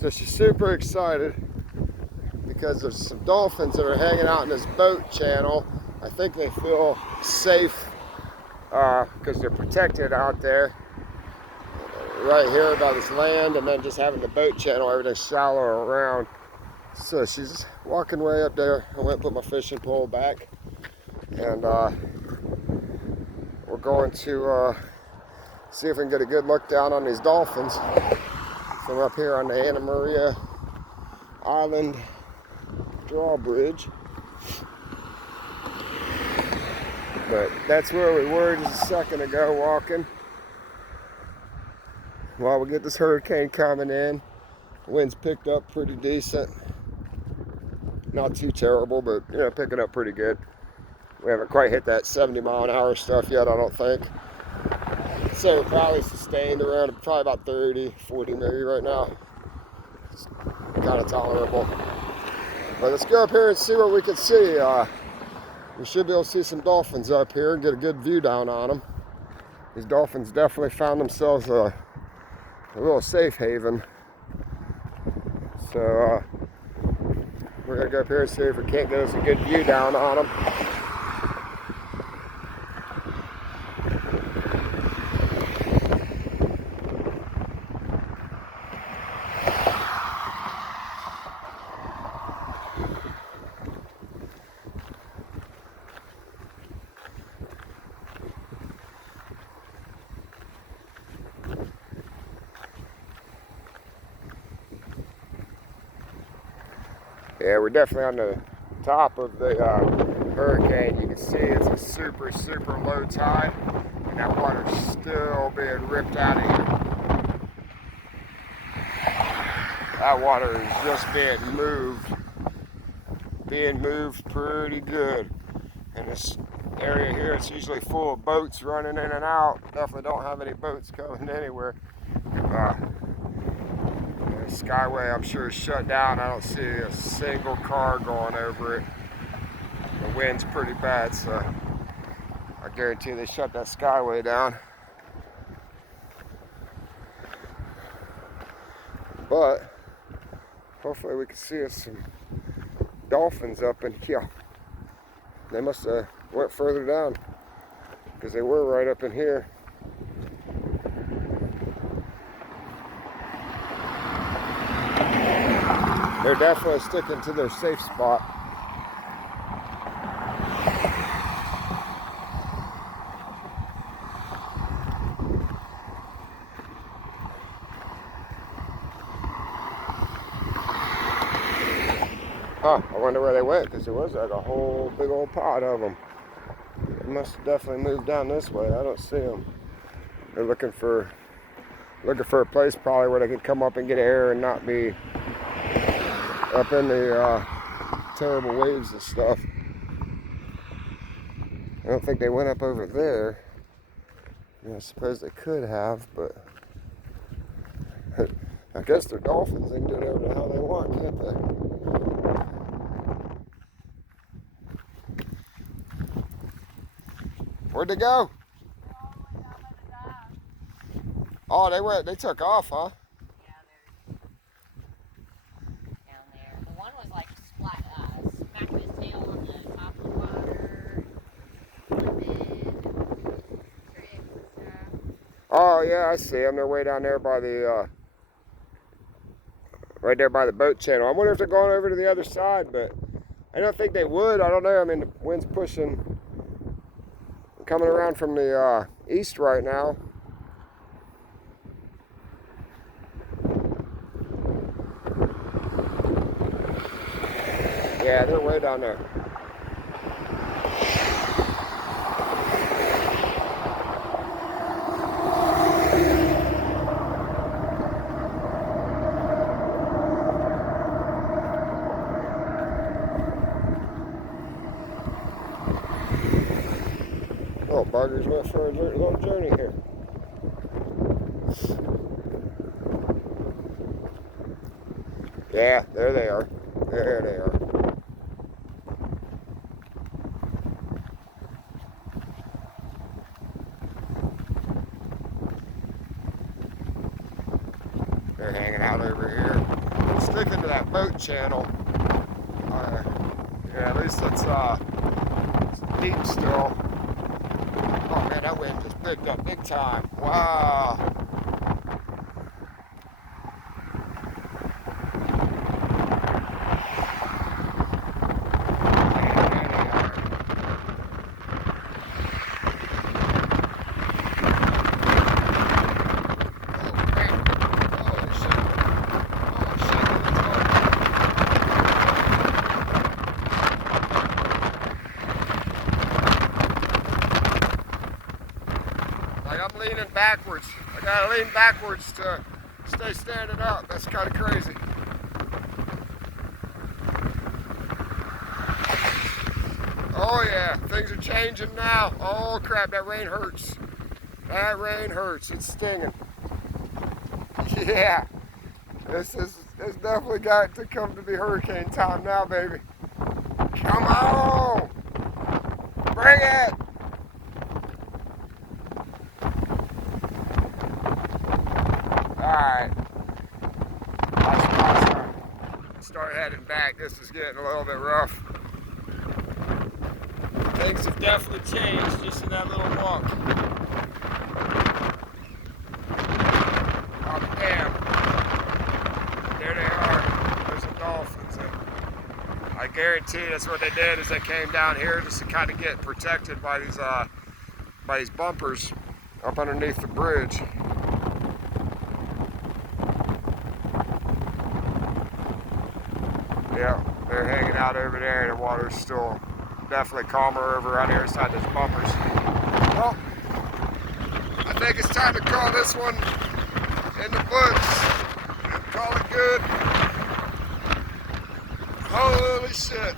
So she's super excited because there's some dolphins that are hanging out in this boat channel. I think they feel safe because they're protected out there right here by this land, and then just having the boat channel, everything's shallow around. So she's walking way up there. I went and put my fishing pole back, and we're going to see if we can get a good look down on these dolphins from up here on the Anna Maria Island drawbridge. But that's where we were just a second ago walking. While we get this hurricane coming in, the wind's picked up pretty decent. Not too terrible, but you know, picking up pretty good. We haven't quite hit that 70-mile-an-hour stuff yet, I don't think. So we're probably sustained around probably about 30, 40 maybe right now. It's kind of tolerable. But let's go up here and see what we can see. We should be able to see some dolphins up here and get a good view down on them. These dolphins definitely found themselves a little safe haven. So we're gonna go up here and see if we can't get us a good view down on them. Yeah, we're definitely on the top of the hurricane. You can see it's a super, super low tide, and that water's still being ripped out of here. That water is just being moved pretty good. And this area here, it's usually full of boats running in and out. Definitely don't have any boats going anywhere. Skyway, I'm sure, is shut down. I don't see a single car going over it. The wind's pretty bad, so I guarantee they shut that Skyway down. But hopefully we can see us some dolphins up in here. They must have went further down because they were right up in here. They're definitely sticking to their safe spot. Huh, I wonder where they went, because there was like a whole big old pod of them. They must have definitely moved down this way. I don't see them. They're looking for a place probably where they could come up and get air and not be up in the terrible waves and stuff. I don't think they went up over there. I suppose they could have, but I guess they're dolphins. They can do whatever the hell they want, can't they? Where'd they go? Oh, they took off, huh? Oh yeah, I see them. They're way down there by the, right there by the boat channel. I wonder if they're going over to the other side, but I don't think they would. I don't know. I mean, the wind's coming around from the east right now. Yeah, they're way down there. Oh, buggers went for a little journey here. Yeah, there they are. There they are. They're hanging out over here. sticking to that boat channel. Yeah, at least it's deep still. Oh man, that wind just picked up big time. Wow. Like I'm leaning backwards. I gotta lean backwards to stay standing up. That's kind of crazy. Oh yeah, things are changing now. Oh crap, that rain hurts. That rain hurts. It's stinging. Yeah, it's definitely got to come to be hurricane time now, baby. Come on, bring it. Alright, start heading back. This is getting a little bit rough. Things have definitely changed just in that little walk. Oh damn, there they are. There's the dolphins. And I guarantee that's what they did is they came down here just to kind of get protected by these bumpers up underneath the bridge. Yeah, they're hanging out over there. The water's still definitely calmer over on the other side of those bumpers. Well, I think it's time to call this one in the books. Call it good. Holy shit.